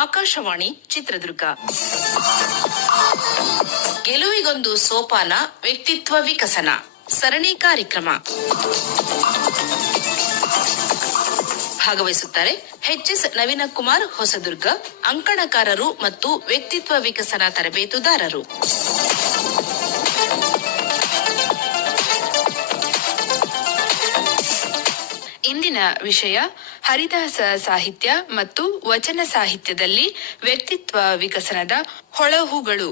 ಆಕಾಶವಾಣಿ ಚಿತ್ರದುರ್ಗ. ಗೆಲುವಿಗೊಂದು ಸೋಪಾನ ವ್ಯಕ್ತಿತ್ವ ವಿಕಸನ ಸರಣಿ ಕಾರ್ಯಕ್ರಮ. ಭಾಗವಹಿಸುತ್ತಾರೆ ಎಚ್.ಎಸ್. ನವೀನ ಕುಮಾರ್ ಹೊಸದುರ್ಗ, ಅಂಕಣಕಾರರು ಮತ್ತು ವ್ಯಕ್ತಿತ್ವ ವಿಕಸನ ತರಬೇತುದಾರರು. ಇಂದಿನ ವಿಷಯ ಹರಿದಾಸ ಸಾಹಿತ್ಯ ಮತ್ತು ವಚನ ಸಾಹಿತ್ಯದಲ್ಲಿ ವ್ಯಕ್ತಿತ್ವ ವಿಕಸನದ ಹೊಳಹುಗಳು.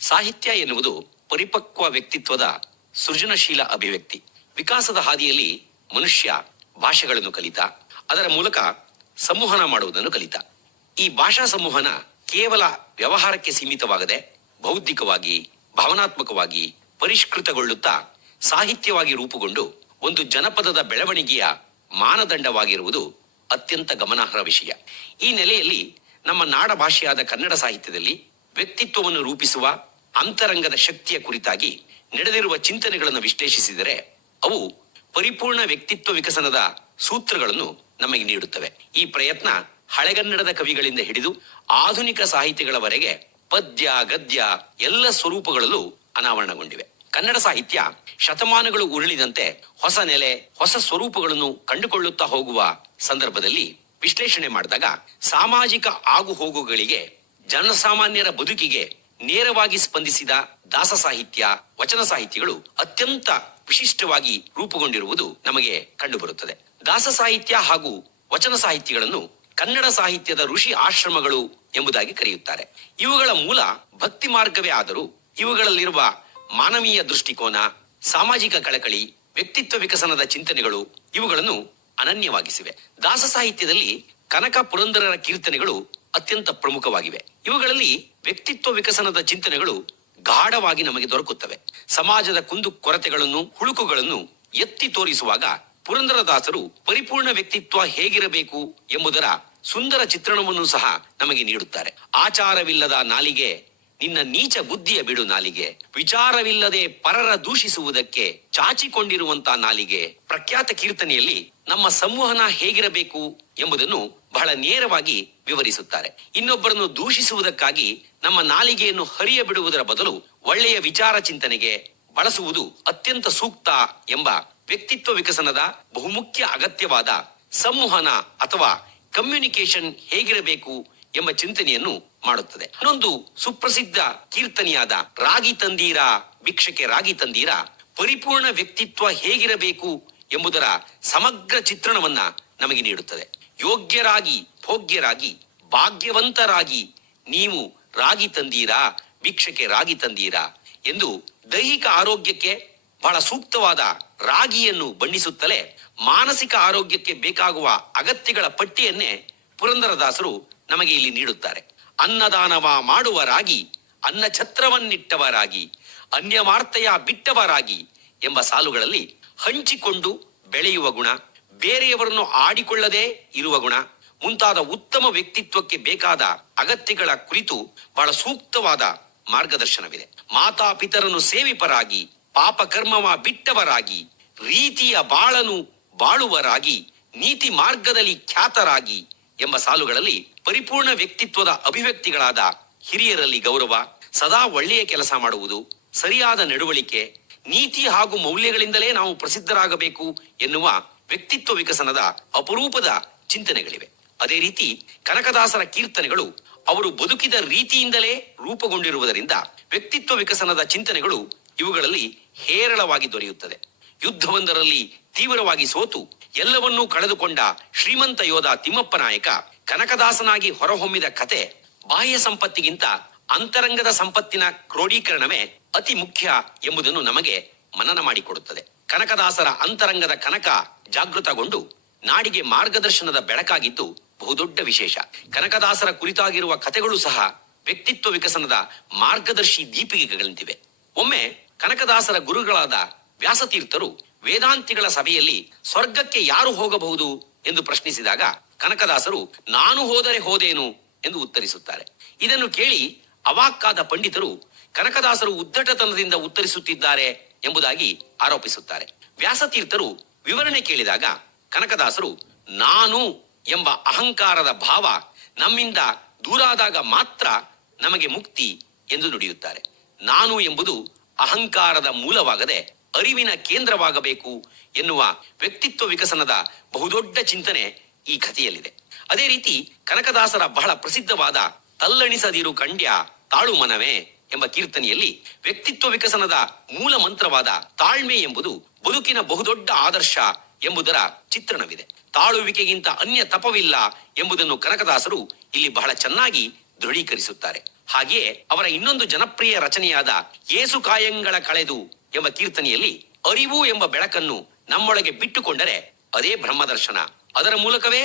ಸಾಹಿತ್ಯ ಎನ್ನುವುದು ಪರಿಪಕ್ವ ವ್ಯಕ್ತಿತ್ವದ ಸೃಜನಶೀಲ ಅಭಿವ್ಯಕ್ತಿ. ವಿಕಾಸದ ಹಾದಿಯಲ್ಲಿ ಮನುಷ್ಯ ಭಾಷೆಗಳನ್ನು ಕಲಿತ, ಅದರ ಮೂಲಕ ಸಂವಹನ ಮಾಡುವುದನ್ನು ಕಲಿತ. ಈ ಭಾಷಾ ಸಂವಹನ ಕೇವಲ ವ್ಯವಹಾರಕ್ಕೆ ಸೀಮಿತವಾಗದೆ ಬೌದ್ಧಿಕವಾಗಿ, ಭಾವನಾತ್ಮಕವಾಗಿ ಪರಿಷ್ಕೃತಗೊಳ್ಳುತ್ತಾ ಸಾಹಿತ್ಯವಾಗಿ ರೂಪುಗೊಂಡು ಒಂದು ಜನಪದದ ಬೆಳವಣಿಗೆಯ ಮಾನದಂಡವಾಗಿರುವುದು ಅತ್ಯಂತ ಗಮನಾರ್ಹ ವಿಷಯ. ಈ ನೆಲೆಯಲ್ಲಿ ನಮ್ಮ ನಾಡ ಭಾಷೆಯಾದ ಕನ್ನಡ ಸಾಹಿತ್ಯದಲ್ಲಿ ವ್ಯಕ್ತಿತ್ವವನ್ನು ರೂಪಿಸುವ ಅಂತರಂಗದ ಶಕ್ತಿಯ ಕುರಿತಾಗಿ ನಡೆದಿರುವ ಚಿಂತನೆಗಳನ್ನು ವಿಶ್ಲೇಷಿಸಿದರೆ ಅವು ಪರಿಪೂರ್ಣ ವ್ಯಕ್ತಿತ್ವ ವಿಕಸನದ ಸೂತ್ರಗಳನ್ನು ನಮಗೆ ನೀಡುತ್ತವೆ. ಈ ಪ್ರಯತ್ನ ಹಳೆಗನ್ನಡದ ಕವಿಗಳಿಂದ ಹಿಡಿದು ಆಧುನಿಕ ಸಾಹಿತ್ಯಗಳವರೆಗೆ ಪದ್ಯ, ಗದ್ಯ ಎಲ್ಲ ಸ್ವರೂಪಗಳಲ್ಲೂ ಅನಾವರಣಗೊಂಡಿವೆ. ಕನ್ನಡ ಸಾಹಿತ್ಯ ಶತಮಾನಗಳು ಉರುಳಿದಂತೆ ಹೊಸ ನೆಲೆ, ಹೊಸ ಸ್ವರೂಪಗಳನ್ನು ಕಂಡುಕೊಳ್ಳುತ್ತಾ ಹೋಗುವ ಸಂದರ್ಭದಲ್ಲಿ ವಿಶ್ಲೇಷಣೆ ಮಾಡಿದಾಗ ಸಾಮಾಜಿಕ ಆಗು ಹೋಗುಗಳಿಗೆ, ಜನಸಾಮಾನ್ಯರ ಬದುಕಿಗೆ ನೇರವಾಗಿ ಸ್ಪಂದಿಸಿದ ದಾಸ ಸಾಹಿತ್ಯ, ವಚನ ಸಾಹಿತ್ಯಗಳು ಅತ್ಯಂತ ವಿಶಿಷ್ಟವಾಗಿ ರೂಪುಗೊಂಡಿರುವುದು ನಮಗೆ ಕಂಡುಬರುತ್ತದೆ. ದಾಸ ಸಾಹಿತ್ಯ ಹಾಗೂ ವಚನ ಸಾಹಿತ್ಯಗಳನ್ನು ಕನ್ನಡ ಸಾಹಿತ್ಯದ ಋಷಿ ಆಶ್ರಮಗಳು ಎಂಬುದಾಗಿ ಕರೆಯುತ್ತಾರೆ. ಇವುಗಳ ಮೂಲ ಭಕ್ತಿ ಮಾರ್ಗವೇ ಆದರೂ ಇವುಗಳಲ್ಲಿರುವ ಮಾನವೀಯ ದೃಷ್ಟಿಕೋನ, ಸಾಮಾಜಿಕ ಕಳಕಳಿ, ವ್ಯಕ್ತಿತ್ವ ವಿಕಸನದ ಚಿಂತನೆಗಳು ಇವುಗಳನ್ನು ಅನನ್ಯವಾಗಿಸಿವೆ. ದಾಸ ಸಾಹಿತ್ಯದಲ್ಲಿ ಕನಕ ಪುರಂದರರ ಕೀರ್ತನೆಗಳು ಅತ್ಯಂತ ಪ್ರಮುಖವಾಗಿವೆ. ಇವುಗಳಲ್ಲಿ ವ್ಯಕ್ತಿತ್ವ ವಿಕಸನದ ಚಿಂತನೆಗಳು ಗಾಢವಾಗಿ ನಮಗೆ ದೊರಕುತ್ತವೆ. ಸಮಾಜದ ಕುಂದು ಕೊರತೆಗಳನ್ನು, ಹುಳುಕುಗಳನ್ನು ಎತ್ತಿ ತೋರಿಸುವಾಗ ಪುರಂದರದಾಸರು ಪರಿಪೂರ್ಣ ವ್ಯಕ್ತಿತ್ವ ಹೇಗಿರಬೇಕು ಎಂಬುದರ ಸುಂದರ ಚಿತ್ರಣವನ್ನು ಸಹ ನಮಗೆ ನೀಡುತ್ತಾರೆ. ಆಚಾರವಿಲ್ಲದ ನಾಲಿಗೆ, ನಿನ್ನ ನೀಚ ಬುದ್ಧಿಯ ಬಿಡು ನಾಲಿಗೆ, ವಿಚಾರವಿಲ್ಲದೆ ಪರರ ದೂಷಿಸುವುದಕ್ಕೆ ಚಾಚಿಕೊಂಡಿರುವಂತಹ ನಾಲಿಗೆ. ಪ್ರಖ್ಯಾತ ಕೀರ್ತನೆಯಲ್ಲಿ ನಮ್ಮ ಸಂವಹನ ಹೇಗಿರಬೇಕು ಎಂಬುದನ್ನು ಬಹಳ ನೇರವಾಗಿ ವಿವರಿಸುತ್ತಾರೆ. ಇನ್ನೊಬ್ಬರನ್ನು ದೂಷಿಸುವುದಕ್ಕಾಗಿ ನಮ್ಮ ನಾಲಿಗೆಯನ್ನು ಹರಿಯ ಬಿಡುವುದರ ಬದಲು ಒಳ್ಳೆಯ ವಿಚಾರ ಚಿಂತನೆಗೆ ಬಳಸುವುದು ಅತ್ಯಂತ ಸೂಕ್ತ ಎಂಬ ವ್ಯಕ್ತಿತ್ವ ವಿಕಸನದ ಬಹುಮುಖ್ಯ ಅಗತ್ಯವಾದ ಸಂವಹನ ಅಥವಾ ಕಮ್ಯುನಿಕೇಶನ್ ಹೇಗಿರಬೇಕು ಎಂಬ ಚಿಂತನೆಯನ್ನು ಮಾಡುತ್ತದೆ. ಇನ್ನೊಂದು ಸುಪ್ರಸಿದ್ಧ ಕೀರ್ತನೆಯಾದ ರಾಗಿ ತಂದೀರಾ ಭಿಕ್ಷಕ್ಕೆ ರಾಗಿ ತಂದೀರಾ ಪರಿಪೂರ್ಣ ವ್ಯಕ್ತಿತ್ವ ಹೇಗಿರಬೇಕು ಎಂಬುದರ ಸಮಗ್ರ ಚಿತ್ರಣವನ್ನ ನಮಗೆ ನೀಡುತ್ತದೆ. ಯೋಗ್ಯರಾಗಿ, ಭೋಗ್ಯರಾಗಿ, ಭಾಗ್ಯವಂತರಾಗಿ ನೀವು ರಾಗಿ ತಂದೀರಾ, ಭಿಕ್ಷಕ್ಕೆ ರಾಗಿ ತಂದೀರಾ ಎಂದು ದೈಹಿಕ ಆರೋಗ್ಯಕ್ಕೆ ಬಹಳ ಸೂಕ್ತವಾದ ರಾಗಿಯನ್ನು ಬಣ್ಣಿಸುತ್ತಲೇ ಮಾನಸಿಕ ಆರೋಗ್ಯಕ್ಕೆ ಬೇಕಾಗುವ ಅಗತ್ಯಗಳ ಪಟ್ಟಿಯನ್ನೇ ಪುರಂದರದಾಸರು ನಮಗೆ ಇಲ್ಲಿ ನೀಡುತ್ತಾರೆ. ಅನ್ನದಾನವ ಮಾಡುವರಾಗಿ, ಅನ್ನ ಛತ್ರವನ್ನಿಟ್ಟವರಾಗಿ, ಅನ್ಯವಾರ್ತೆಯ ಬಿಟ್ಟವರಾಗಿ ಎಂಬ ಸಾಲುಗಳಲ್ಲಿ ಹಂಚಿಕೊಂಡು ಬೆಳೆಯುವ ಗುಣ, ಬೇರೆಯವರನ್ನು ಆಡಿಕೊಳ್ಳದೇ ಇರುವ ಗುಣ ಮುಂತಾದ ಉತ್ತಮ ವ್ಯಕ್ತಿತ್ವಕ್ಕೆ ಬೇಕಾದ ಅಗತ್ಯಗಳ ಕುರಿತು ಬಹಳ ಸೂಕ್ತವಾದ ಮಾರ್ಗದರ್ಶನವಿದೆ. ಮಾತಾಪಿತರನ್ನು ಸೇವಿಪರಾಗಿ, ಪಾಪ ಕರ್ಮವ ಬಿಟ್ಟವರಾಗಿ, ರೀತಿಯ ಬಾಳನು ಬಾಳುವರಾಗಿ, ನೀತಿ ಮಾರ್ಗದಲ್ಲಿ ಖ್ಯಾತರಾಗಿ ಎಂಬ ಸಾಲುಗಳಲ್ಲಿ ಪರಿಪೂರ್ಣ ವ್ಯಕ್ತಿತ್ವದ ಅಭಿವ್ಯಕ್ತಿಗಳಾದ ಹಿರಿಯರಲ್ಲಿ ಗೌರವ, ಸದಾ ಒಳ್ಳೆಯ ಕೆಲಸ ಮಾಡುವುದು, ಸರಿಯಾದ ನಡವಳಿಕೆ, ನೀತಿ ಹಾಗೂ ಮೌಲ್ಯಗಳಿಂದಲೇ ನಾವು ಪ್ರಸಿದ್ಧರಾಗಬೇಕು ಎನ್ನುವ ವ್ಯಕ್ತಿತ್ವ ವಿಕಸನದ ಅಪರೂಪದ ಚಿಂತನೆಗಳಿವೆ. ಅದೇ ರೀತಿ ಕನಕದಾಸರ ಕೀರ್ತನೆಗಳು ಅವರು ಬದುಕಿದ ರೀತಿಯಿಂದಲೇ ರೂಪುಗೊಂಡಿರುವುದರಿಂದ ವ್ಯಕ್ತಿತ್ವ ವಿಕಸನದ ಚಿಂತನೆಗಳು ಇವುಗಳಲ್ಲಿ ಹೇರಳವಾಗಿ ದೊರೆಯುತ್ತದೆ. ಯುದ್ಧವೊಂದರಲ್ಲಿ ತೀವ್ರವಾಗಿ ಸೋತು ಎಲ್ಲವನ್ನೂ ಕಳೆದುಕೊಂಡ ಶ್ರೀಮಂತ ಯೋಧ ತಿಮ್ಮಪ್ಪ ನಾಯಕ ಕನಕದಾಸನಾಗಿ ಹೊರಹೊಮ್ಮಿದ ಕತೆ ಬಾಹ್ಯ ಸಂಪತ್ತಿಗಿಂತ ಅಂತರಂಗದ ಸಂಪತ್ತಿನ ಕ್ರೋಢೀಕರಣವೇ ಅತಿ ಮುಖ್ಯ ಎಂಬುದನ್ನು ನಮಗೆ ಮನನ ಮಾಡಿಕೊಡುತ್ತದೆ. ಕನಕದಾಸರ ಅಂತರಂಗದ ಕನಕ ಜಾಗೃತಗೊಂಡು ನಾಡಿಗೆ ಮಾರ್ಗದರ್ಶನದ ಬೆಳಕಾಗಿದ್ದು ಬಹುದೊಡ್ಡ ವಿಶೇಷ. ಕನಕದಾಸರ ಕುರಿತಾಗಿರುವ ಕಥೆಗಳು ಸಹ ವ್ಯಕ್ತಿತ್ವ ವಿಕಸನದ ಮಾರ್ಗದರ್ಶಿ ದೀಪಿಕೆಗಳಂತಿವೆ. ಒಮ್ಮೆ ಕನಕದಾಸರ ಗುರುಗಳಾದ ವ್ಯಾಸತೀರ್ಥರು ವೇದಾಂತಿಗಳ ಸಭೆಯಲ್ಲಿ ಸ್ವರ್ಗಕ್ಕೆ ಯಾರು ಹೋಗಬಹುದು ಎಂದು ಪ್ರಶ್ನಿಸಿದಾಗ ಕನಕದಾಸರು ನಾನು ಹೋದರೆ ಹೋದೇನು ಎಂದು ಉತ್ತರಿಸುತ್ತಾರೆ. ಇದನ್ನು ಕೇಳಿ ಅವಾಕ್ಕಾದ ಪಂಡಿತರು ಕನಕದಾಸರು ಉದ್ದಟತನದಿಂದ ಉತ್ತರಿಸುತ್ತಿದ್ದಾರೆ ಎಂಬುದಾಗಿ ಆರೋಪಿಸುತ್ತಾರೆ. ವ್ಯಾಸತೀರ್ಥರು ವಿವರಣೆ ಕೇಳಿದಾಗ ಕನಕದಾಸರು ನಾನು ಎಂಬ ಅಹಂಕಾರದ ಭಾವ ನಮ್ಮಿಂದ ದೂರಾದಾಗ ಮಾತ್ರ ನಮಗೆ ಮುಕ್ತಿ ಎಂದು ನುಡಿಯುತ್ತಾರೆ. ನಾನು ಎಂಬುದು ಅಹಂಕಾರದ ಮೂಲವಾಗದೆ ಅರಿವಿನ ಕೇಂದ್ರವಾಗಬೇಕು ಎನ್ನುವ ವ್ಯಕ್ತಿತ್ವ ವಿಕಸನದ ಬಹುದೊಡ್ಡ ಚಿಂತನೆ ಈ ಕಥೆಯಲ್ಲಿದೆ. ಅದೇ ರೀತಿ ಕನಕದಾಸರ ಬಹಳ ಪ್ರಸಿದ್ಧವಾದ ತಲ್ಲಣಿಸದಿರು ಕಂಡ್ಯ ತಾಳು ಮನವೇ ಎಂಬ ಕೀರ್ತನೆಯಲ್ಲಿ ವ್ಯಕ್ತಿತ್ವ ವಿಕಸನದ ಮೂಲ ಮಂತ್ರವಾದ ತಾಳ್ಮೆ ಎಂಬುದು ಬದುಕಿನ ಬಹುದೊಡ್ಡ ಆದರ್ಶ ಎಂಬುದರ ಚಿತ್ರಣವಿದೆ. ತಾಳುವಿಕೆಗಿಂತ ಅನ್ಯ ತಪವಿಲ್ಲ ಎಂಬುದನ್ನು ಕನಕದಾಸರು ಇಲ್ಲಿ ಬಹಳ ಚೆನ್ನಾಗಿ ದೃಢೀಕರಿಸುತ್ತಾರೆ. ಹಾಗೆಯೇ ಅವರ ಇನ್ನೊಂದು ಜನಪ್ರಿಯ ರಚನೆಯಾದ ಏಸು ಕಾಯಂಗಳ ಕಳೆದು ಎಂಬ ಕೀರ್ತನೆಯಲ್ಲಿ ಅರಿವು ಎಂಬ ಬೆಳಕನ್ನು ನಮ್ಮೊಳಗೆ ಬಿಟ್ಟುಕೊಂಡರೆ ಅದೇ ಬ್ರಹ್ಮದರ್ಶನ, ಅದರ ಮೂಲಕವೇ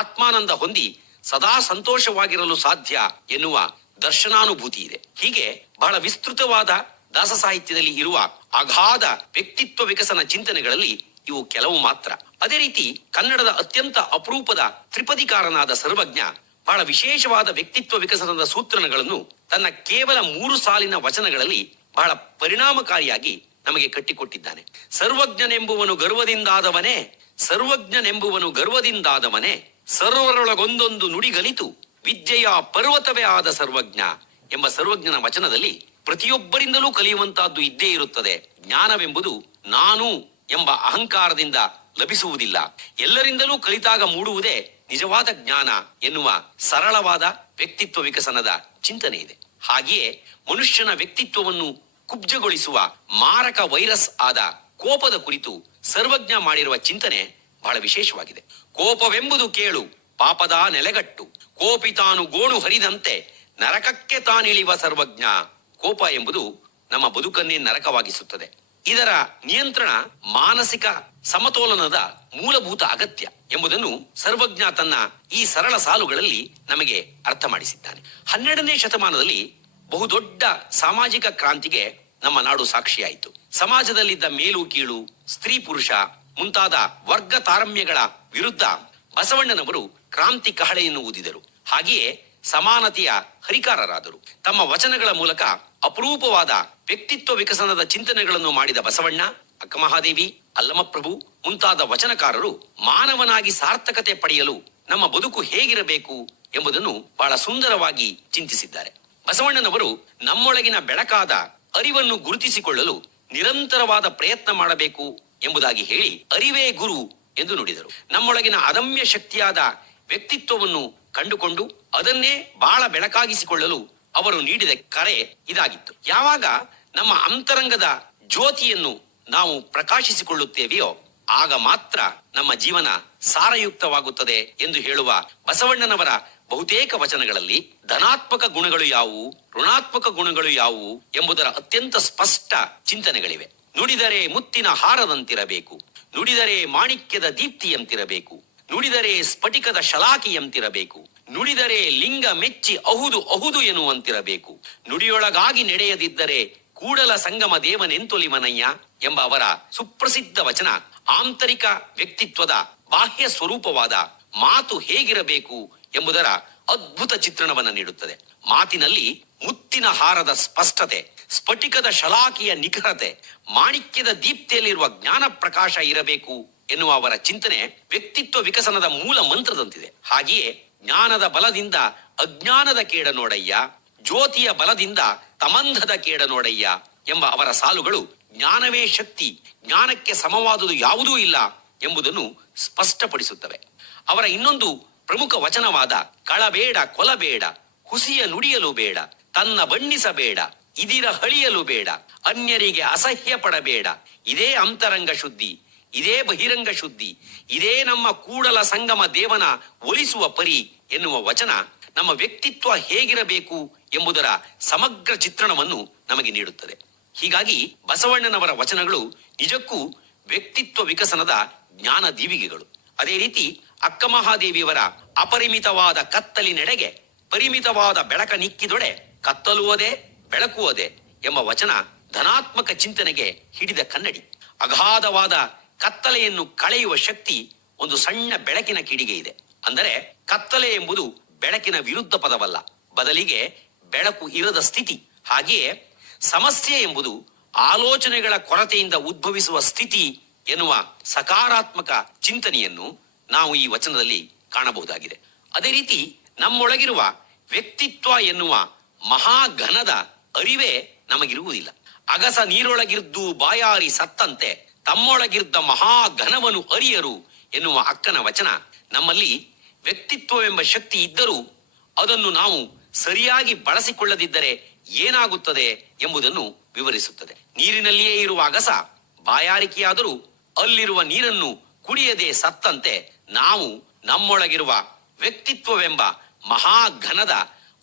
ಆತ್ಮಾನಂದ ಹೊಂದಿ ಸದಾ ಸಂತೋಷವಾಗಿರಲು ಸಾಧ್ಯ ಎನ್ನುವ ದರ್ಶನಾನುಭೂತಿ ಇದೆ. ಹೀಗೆ ಬಹಳ ವಿಸ್ತೃತವಾದ ದಾಸ ಸಾಹಿತ್ಯದಲ್ಲಿ ಇರುವ ಅಗಾಧ ವ್ಯಕ್ತಿತ್ವ ವಿಕಸನ ಚಿಂತನೆಗಳಲ್ಲಿ ಇವು ಕೆಲವು ಮಾತ್ರ. ಅದೇ ರೀತಿ ಕನ್ನಡದ ಅತ್ಯಂತ ಅಪರೂಪದ ತ್ರಿಪದಿಕಾರನಾದ ಸರ್ವಜ್ಞ ಬಹಳ ವಿಶೇಷವಾದ ವ್ಯಕ್ತಿತ್ವ ವಿಕಸನದ ಸೂತ್ರಗಳನ್ನು ತನ್ನ ಕೇವಲ 3 ಸಾಲಿನ ವಚನಗಳಲ್ಲಿ ಬಹಳ ಪರಿಣಾಮಕಾರಿಯಾಗಿ ನಮಗೆ ಕಟ್ಟಿಕೊಟ್ಟಿದ್ದಾನೆ. ಸರ್ವಜ್ಞನೆಂಬುವನು ಗರ್ವದಿಂದಾದವನೇ, ಸರ್ವಜ್ಞನೆಂಬುವನು ಗರ್ವದಿಂದಾದವನೇ, ಸರ್ವರೊಳಗೊಂದೊಂದು ನುಡಿಗಲಿತು ವಿದ್ಯೆಯ ಪರ್ವತವೇ ಆದ ಸರ್ವಜ್ಞ ಎಂಬ ಸರ್ವಜ್ಞನ ವಚನದಲ್ಲಿ ಪ್ರತಿಯೊಬ್ಬರಿಂದಲೂ ಕಲಿಯುವಂತಹದ್ದು ಇದ್ದೇ ಇರುತ್ತದೆ. ಜ್ಞಾನವೆಂಬುದು ನಾನು ಎಂಬ ಅಹಂಕಾರದಿಂದ ಲಭಿಸುವುದಿಲ್ಲ, ಎಲ್ಲರಿಂದಲೂ ಕಲಿತಾಗ ಮೂಡುವುದೇ ನಿಜವಾದ ಜ್ಞಾನ ಎನ್ನುವ ಸರಳವಾದ ವ್ಯಕ್ತಿತ್ವ ವಿಕಸನದ ಚಿಂತನೆ ಇದೆ. ಹಾಗೆಯೇ ಮನುಷ್ಯನ ವ್ಯಕ್ತಿತ್ವವನ್ನು ಕುಬ್ಜಗೊಳಿಸುವ ಮಾರಕ ವೈರಸ್ ಆದ ಕೋಪದ ಕುರಿತು ಸರ್ವಜ್ಞ ಮಾಡಿರುವ ಚಿಂತನೆ ಬಹಳ ವಿಶೇಷವಾಗಿದೆ. ಕೋಪವೆಂಬುದು ಕೇಳು ಪಾಪದ ನೆಲೆಗಟ್ಟು, ಕೋಪಿ ತಾನು ಗೋಣು ಹರಿದಂತೆ ನರಕಕ್ಕೆ ತಾನಿಳಿವ ಸರ್ವಜ್ಞ. ಕೋಪ ಎಂಬುದು ನಮ್ಮ ಬದುಕನ್ನೇ ನರಕವಾಗಿಸುತ್ತದೆ. ಇದರ ನಿಯಂತ್ರಣ ಮಾನಸಿಕ ಸಮತೋಲನದ ಮೂಲಭೂತ ಅಗತ್ಯ ಎಂಬುದನ್ನು ಸರ್ವಜ್ಞ ತನ್ನ ಈ ಸರಳ ಸಾಲುಗಳಲ್ಲಿ ನಮಗೆ ಅರ್ಥ ಮಾಡಿಸಿದ್ದಾನೆ. 12ನೇ ಶತಮಾನದಲ್ಲಿ ಬಹುದೊಡ್ಡ ಸಾಮಾಜಿಕ ಕ್ರಾಂತಿಗೆ ನಮ್ಮ ನಾಡು ಸಾಕ್ಷಿಯಾಯಿತು. ಸಮಾಜದಲ್ಲಿದ್ದ ಮೇಲು ಕೀಳು, ಸ್ತ್ರೀ ಪುರುಷ ಮುಂತಾದ ವರ್ಗ ತಾರಮ್ಯಗಳ ವಿರುದ್ಧ ಬಸವಣ್ಣನವರು ಕ್ರಾಂತಿ ಕಹಳೆಯನ್ನು ಊದಿದರು. ಹಾಗೆಯೇ ಸಮಾನತೆಯ ಹರಿಕಾರರಾದರು. ತಮ್ಮ ವಚನಗಳ ಮೂಲಕ ಅಪರೂಪವಾದ ವ್ಯಕ್ತಿತ್ವ ವಿಕಸನದ ಚಿಂತನೆಗಳನ್ನು ಮಾಡಿದ ಬಸವಣ್ಣ, ಅಕ್ಕಮಹಾದೇವಿ, ಅಲ್ಲಮಪ್ರಭು ಮುಂತಾದ ವಚನಕಾರರು ಮಾನವನಾಗಿ ಸಾರ್ಥಕತೆ ಪಡೆಯಲು ನಮ್ಮ ಬದುಕು ಹೇಗಿರಬೇಕು ಎಂಬುದನ್ನು ಬಹಳ ಸುಂದರವಾಗಿ ಚಿಂತಿಸಿದ್ದಾರೆ. ಬಸವಣ್ಣನವರು ನಮ್ಮೊಳಗಿನ ಬೆಳಕಾದ ಅರಿವನ್ನು ಗುರುತಿಸಿಕೊಳ್ಳಲು ನಿರಂತರವಾದ ಪ್ರಯತ್ನ ಮಾಡಬೇಕು ಎಂಬುದಾಗಿ ಹೇಳಿ ಅರಿವೇ ಗುರು ಎಂದು ನುಡಿದರು. ನಮ್ಮೊಳಗಿನ ಅದಮ್ಯ ಶಕ್ತಿಯಾದ ವ್ಯಕ್ತಿತ್ವವನ್ನು ಕಂಡುಕೊಂಡು ಅದನ್ನೇ ಬಹಳ ಬೆಳಕಾಗಿಸಿಕೊಳ್ಳಲು ಅವರು ನೀಡಿದ ಕರೆ ಇದಾಗಿತ್ತು. ಯಾವಾಗ ನಮ್ಮ ಅಂತರಂಗದ ಜ್ಯೋತಿಯನ್ನು ನಾವು ಪ್ರಕಾಶಿಸಿಕೊಳ್ಳುತ್ತೇವೆಯೋ ಆಗ ಮಾತ್ರ ನಮ್ಮ ಜೀವನ ಸಾರಯುಕ್ತವಾಗುತ್ತದೆ ಎಂದು ಹೇಳುವ ಬಸವಣ್ಣನವರ ಬಹುತೇಕ ವಚನಗಳಲ್ಲಿ ಧನಾತ್ಮಕ ಗುಣಗಳು ಯಾವುವು, ಋಣಾತ್ಮಕ ಗುಣಗಳು ಯಾವುವು ಎಂಬುದರ ಅತ್ಯಂತ ಸ್ಪಷ್ಟ ಚಿಂತನೆಗಳಿವೆ. ನುಡಿದರೆ ಮುತ್ತಿನ ಹಾರದಂತಿರಬೇಕು, ನುಡಿದರೆ ಮಾಣಿಕ್ಯದ ದೀಪ್ತಿಯಂತಿರಬೇಕು, ನುಡಿದರೆ ಸ್ಫಟಿಕದ ಶಲಾಕಿಯಂತಿರಬೇಕು, ನುಡಿದರೆ ಲಿಂಗ ಮೆಚ್ಚಿ ಅಹುದು ಅಹುದು ಎನ್ನುವಂತಿರಬೇಕು, ನುಡಿಯೊಳಗಾಗಿ ನಡೆಯದಿದ್ದರೆ ಕೂಡಲ ಸಂಗಮ ದೇವನೆಂತೊಲಿವನಯ್ಯ ಎಂಬ ಅವರ ಸುಪ್ರಸಿದ್ಧ ವಚನ ಆಂತರಿಕ ವ್ಯಕ್ತಿತ್ವದ ಬಾಹ್ಯ ಸ್ವರೂಪವಾದ ಮಾತು ಹೇಗಿರಬೇಕು ಎಂಬುದರ ಅದ್ಭುತ ಚಿತ್ರಣವನ್ನು ನೀಡುತ್ತದೆ. ಮಾತಿನಲ್ಲಿ ಮುತ್ತಿನ ಹಾರದ ಸ್ಪಷ್ಟತೆ, ಸ್ಫಟಿಕದ ಶಲಾಕಿಯ ನಿಖರತೆ, ಮಾಣಿಕ್ಯದ ದೀಪ್ತಿಯಲ್ಲಿರುವ ಜ್ಞಾನ ಪ್ರಕಾಶ ಇರಬೇಕು ಎನ್ನುವ ಅವರ ಚಿಂತನೆ ವ್ಯಕ್ತಿತ್ವ ವಿಕಸನದ ಮೂಲ ಮಂತ್ರದಂತಿದೆ. ಹಾಗೆಯೇ ಜ್ಞಾನದ ಬಲದಿಂದ ಅಜ್ಞಾನದ ಕೇಡ ನೋಡಯ್ಯ, ಜ್ಯೋತಿಯ ಬಲದಿಂದ ತಮಂಧದ ಕೇಡ ನೋಡಯ್ಯ ಎಂಬ ಅವರ ಸಾಲುಗಳು ಜ್ಞಾನವೇ ಶಕ್ತಿ, ಜ್ಞಾನಕ್ಕೆ ಸಮವಾದುದು ಯಾವುದೂ ಇಲ್ಲ ಎಂಬುದನ್ನು ಸ್ಪಷ್ಟಪಡಿಸುತ್ತವೆ. ಅವರ ಇನ್ನೊಂದು ಪ್ರಮುಖ ವಚನವಾದ ಕಳಬೇಡ ಕೊಲಬೇಡ, ಹುಸಿಯ ನುಡಿಯಲು ಬೇಡ, ತನ್ನ ಬಣ್ಣಿಸಬೇಡ, ಇದಿರ ಹಳಿಯಲು ಬೇಡ, ಅನ್ಯರಿಗೆ ಅಸಹ್ಯ ಪಡಬೇಡ, ಇದೇ ಅಂತರಂಗ ಶುದ್ಧಿ, ಇದೇ ಬಹಿರಂಗ ಶುದ್ಧಿ, ಇದೇ ನಮ್ಮ ಕೂಡಲ ಸಂಗಮ ದೇವನ ಒಲಿಸುವ ಪರಿ ಎನ್ನುವ ವಚನ ನಮ್ಮ ವ್ಯಕ್ತಿತ್ವ ಹೇಗಿರಬೇಕು ಎಂಬುದರ ಸಮಗ್ರ ಚಿತ್ರಣವನ್ನು ನಮಗೆ ನೀಡುತ್ತದೆ. ಹೀಗಾಗಿ ಬಸವಣ್ಣನವರ ವಚನಗಳು ನಿಜಕ್ಕೂ ವ್ಯಕ್ತಿತ್ವ ವಿಕಸನದ ಜ್ಞಾನ ದೀವಿಗೆಗಳು. ಅದೇ ರೀತಿ ಅಕ್ಕಮಹಾದೇವಿಯವರ ಅಪರಿಮಿತವಾದ ಕತ್ತಲಿನೆಡೆಗೆ ಪರಿಮಿತವಾದ ಬೆಳಕ ನಿಕ್ಕಿದೊಡೆ ಕತ್ತಲುವುದೇ ಬೆಳಕುವುದೇ ಎಂಬ ವಚನ ಧನಾತ್ಮಕ ಚಿಂತನೆಗೆ ಹಿಡಿದ ಕನ್ನಡಿ. ಅಗಾಧವಾದ ಕತ್ತಲೆಯನ್ನು ಕಳೆಯುವ ಶಕ್ತಿ ಒಂದು ಸಣ್ಣ ಬೆಳಕಿನ ಕಿಡಿಗೆ ಇದೆ. ಅಂದರೆ ಕತ್ತಲೆ ಎಂಬುದು ಬೆಳಕಿನ ವಿರುದ್ಧ ಪದವಲ್ಲ, ಬದಲಿಗೆ ಬೆಳಕು ಇರದ ಸ್ಥಿತಿ. ಹಾಗೆಯೇ ಸಮಸ್ಯೆ ಎಂಬುದು ಆಲೋಚನೆಗಳ ಕೊರತೆಯಿಂದ ಉದ್ಭವಿಸುವ ಸ್ಥಿತಿ ಎನ್ನುವ ಸಕಾರಾತ್ಮಕ ಚಿಂತನೆಯನ್ನು ನಾವು ಈ ವಚನದಲ್ಲಿ ಕಾಣಬಹುದಾಗಿದೆ. ಅದೇ ರೀತಿ ನಮ್ಮೊಳಗಿರುವ ವ್ಯಕ್ತಿತ್ವ ಎನ್ನುವ ಮಹಾಘನದ ಅರಿವೇ ನಮಗಿರುವುದಿಲ್ಲ. ಅಗಸ ನೀರೊಳಗಿರ್ದು ಬಾಯಾರಿ ಸತ್ತಂತೆ ತಮ್ಮೊಳಗಿದ್ದ ಮಹಾಘನವನ್ನು ಅರಿಯರು ಎನ್ನುವ ಅಕ್ಕನ ವಚನ ನಮ್ಮಲ್ಲಿ ವ್ಯಕ್ತಿತ್ವವೆಂಬ ಶಕ್ತಿ ಇದ್ದರೂ ಅದನ್ನು ನಾವು ಸರಿಯಾಗಿ ಬಳಸಿಕೊಳ್ಳದಿದ್ದರೆ ಏನಾಗುತ್ತದೆ ಎಂಬುದನ್ನು ವಿವರಿಸುತ್ತದೆ. ನೀರಿನಲ್ಲಿಯೇ ಇರುವ ಅಗಸ ಬಾಯಾರಿಕೆಯಾದರೂ ಅಲ್ಲಿರುವ ನೀರನ್ನು ಕುಡಿಯದೆ ಸತ್ತಂತೆ ನಾವು ನಮ್ಮೊಳಗಿರುವ ವ್ಯಕ್ತಿತ್ವವೆಂಬ ಮಹಾಘನದ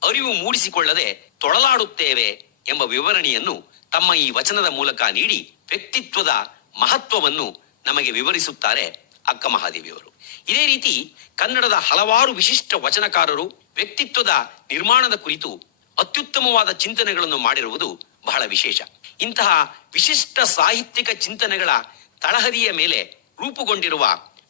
ಅರಿವು ಮೂಡಿಸಿಕೊಳ್ಳದೆ ತೊಳಲಾಡುತ್ತೇವೆ ಎಂಬ ವಿವರಣೆಯನ್ನು ತಮ್ಮ ಈ ವಚನದ ಮೂಲಕ ನೀಡಿ ವ್ಯಕ್ತಿತ್ವದ ಮಹತ್ವವನ್ನು ನಮಗೆ ವಿವರಿಸುತ್ತಾರೆ ಅಕ್ಕ ಮಹಾದೇವಿಯವರು. ಇದೇ ರೀತಿ ಕನ್ನಡದ ಹಲವಾರು ವಿಶಿಷ್ಟ ವಚನಕಾರರು ವ್ಯಕ್ತಿತ್ವದ ನಿರ್ಮಾಣದ ಕುರಿತು ಅತ್ಯುತ್ತಮವಾದ ಚಿಂತನೆಗಳನ್ನು ಮಾಡಿರುವುದು ಬಹಳ ವಿಶೇಷ. ಇಂತಹ ವಿಶಿಷ್ಟ ಸಾಹಿತ್ಯಿಕ ಚಿಂತನೆಗಳ ತಳಹದಿಯ ಮೇಲೆ ರೂಪುಗೊಂಡಿರುವ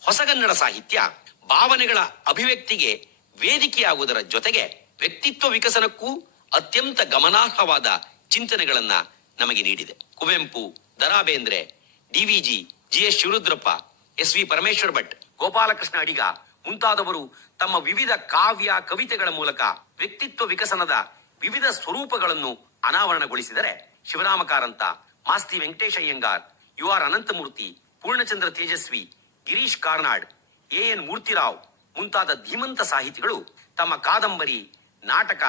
ಹೊಸಗನ್ನಡ ಸಾಹಿತ್ಯ ಭಾವನೆಗಳ ಅಭಿವ್ಯಕ್ತಿಗೆ ವೇದಿಕೆಯಾಗುವುದರ ಜೊತೆಗೆ ವ್ಯಕ್ತಿತ್ವ ವಿಕಸನಕ್ಕೂ ಅತ್ಯಂತ ಗಮನಾರ್ಹವಾದ ಚಿಂತನೆಗಳನ್ನ ನಮಗೆ ನೀಡಿದೆ. ಕುವೆಂಪು, ದ.ರಾ. ಬೇಂದ್ರೆ, ಡಿ.ವಿ.ಜಿ., ಜಿ.ಎಸ್. ಶಿವರುದ್ರಪ್ಪ, ಎಸ್.ವಿ. ಪರಮೇಶ್ವರ ಭಟ್, ಗೋಪಾಲಕೃಷ್ಣ ಅಡಿಗ ಮುಂತಾದವರು ತಮ್ಮ ವಿವಿಧ ಕಾವ್ಯ ಕವಿತೆಗಳ ಮೂಲಕ ವ್ಯಕ್ತಿತ್ವ ವಿಕಸನದ ವಿವಿಧ ಸ್ವರೂಪಗಳನ್ನು ಅನಾವರಣಗೊಳಿಸಿದರೆ, ಶಿವರಾಮ ಕಾರಂತ, ಮಾಸ್ತಿ ವೆಂಕಟೇಶ ಅಯ್ಯಂಗಾರ್, ಯು.ಆರ್. ಅನಂತಮೂರ್ತಿ, ಪೂರ್ಣಚಂದ್ರ ತೇಜಸ್ವಿ, ಗಿರೀಶ್ ಕಾರ್ನಾಡ್, ಎ.ಎನ್. ಮೂರ್ತಿರಾವ್ ಮುಂತಾದ ಧೀಮಂತ ಸಾಹಿತಿಗಳು ತಮ್ಮ ಕಾದಂಬರಿ, ನಾಟಕ,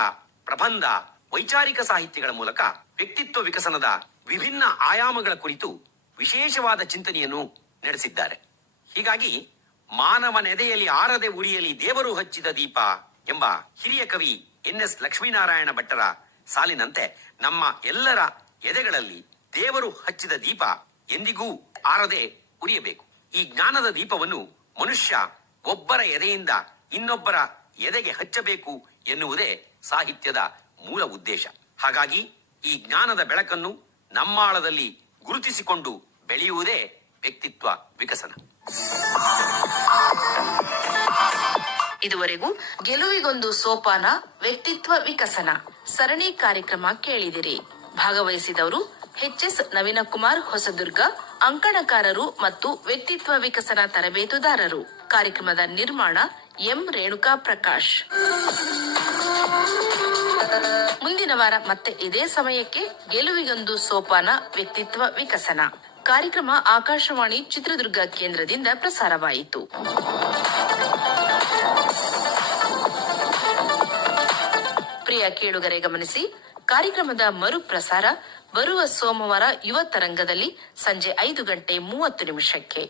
ಪ್ರಬಂಧ, ವೈಚಾರಿಕ ಸಾಹಿತ್ಯಗಳ ಮೂಲಕ ವ್ಯಕ್ತಿತ್ವ ವಿಕಸನದ ವಿಭಿನ್ನ ಆಯಾಮಗಳ ಕುರಿತು ವಿಶೇಷವಾದ ಚಿಂತನೆಯನ್ನು ನಡೆಸಿದ್ದಾರೆ. ಹೀಗಾಗಿ ಮಾನವನೆದೆಯಲ್ಲಿ ಆರದೆ ಉರಿಯಲಿ ದೇವರು ಹಚ್ಚಿದ ದೀಪ ಎಂಬ ಹಿರಿಯ ಕವಿ ಎನ್.ಎಸ್. ಲಕ್ಷ್ಮೀನಾರಾಯಣ ಭಟ್ಟರ ಸಾಲಿನಂತೆ ನಮ್ಮ ಎಲ್ಲರ ಎದೆಗಳಲ್ಲಿ ದೇವರು ಹಚ್ಚಿದ ದೀಪ ಎಂದಿಗೂ ಆರದೆ ಉರಿಯಬೇಕು. ಈ ಜ್ಞಾನದ ದೀಪವನ್ನು ಮನುಷ್ಯ ಒಬ್ಬರ ಎದೆಯಿಂದ ಇನ್ನೊಬ್ಬರ ಎದೆಗೆ ಹಚ್ಚಬೇಕು ಎನ್ನುವುದೇ ಸಾಹಿತ್ಯದ ಮೂಲ ಉದ್ದೇಶ. ಹಾಗಾಗಿ ಈ ಜ್ಞಾನದ ಬೆಳಕನ್ನು ನಮ್ಮಾಳದಲ್ಲಿ ಗುರುತಿಸಿಕೊಂಡು ಬೆಳೆಯುವುದೇ ವ್ಯಕ್ತಿತ್ವ ವಿಕಸನ. ಇದುವರೆಗೂ ಗೆಲುವಿಗೊಂದು ಸೋಪಾನ ವ್ಯಕ್ತಿತ್ವ ವಿಕಸನ ಸರಣಿ ಕಾರ್ಯಕ್ರಮ ಕೇಳಿದಿರಿ. ಭಾಗವಹಿಸಿದವರು ಎಚ್.ಎಸ್. ನವೀನಕುಮಾರ್ ಹೊಸದುರ್ಗ, ಅಂಕಣಕಾರರು ಮತ್ತು ವ್ಯಕ್ತಿತ್ವ ವಿಕಸನ ತರಬೇತುದಾರರು. ಕಾರ್ಯಕ್ರಮದ ನಿರ್ಮಾಣ ಎಂ. ರೇಣುಕಾ ಪ್ರಕಾಶ್. ಮುಂದಿನ ವಾರ ಮತ್ತೆ ಇದೇ ಸಮಯಕ್ಕೆ ಗೆಲುವಿಗೊಂದು ಸೋಪಾನ ವ್ಯಕ್ತಿತ್ವ ವಿಕಸನ ಕಾರ್ಯಕ್ರಮ ಆಕಾಶವಾಣಿ ಚಿತ್ರದುರ್ಗ ಕೇಂದ್ರದಿಂದ ಪ್ರಸಾರವಾಯಿತು. ಪ್ರಿಯ ಕೇಳುಗರೆ ಗಮನಿಸಿ, ಕಾರ್ಯಕ್ರಮದ ಮರುಪ್ರಸಾರ ಬರುವ ಸೋಮವಾರ ಯುವ ತರಂಗದಲ್ಲಿ ಸಂಜೆ 5:30 ನಿಮಿಷಕ್ಕೆ.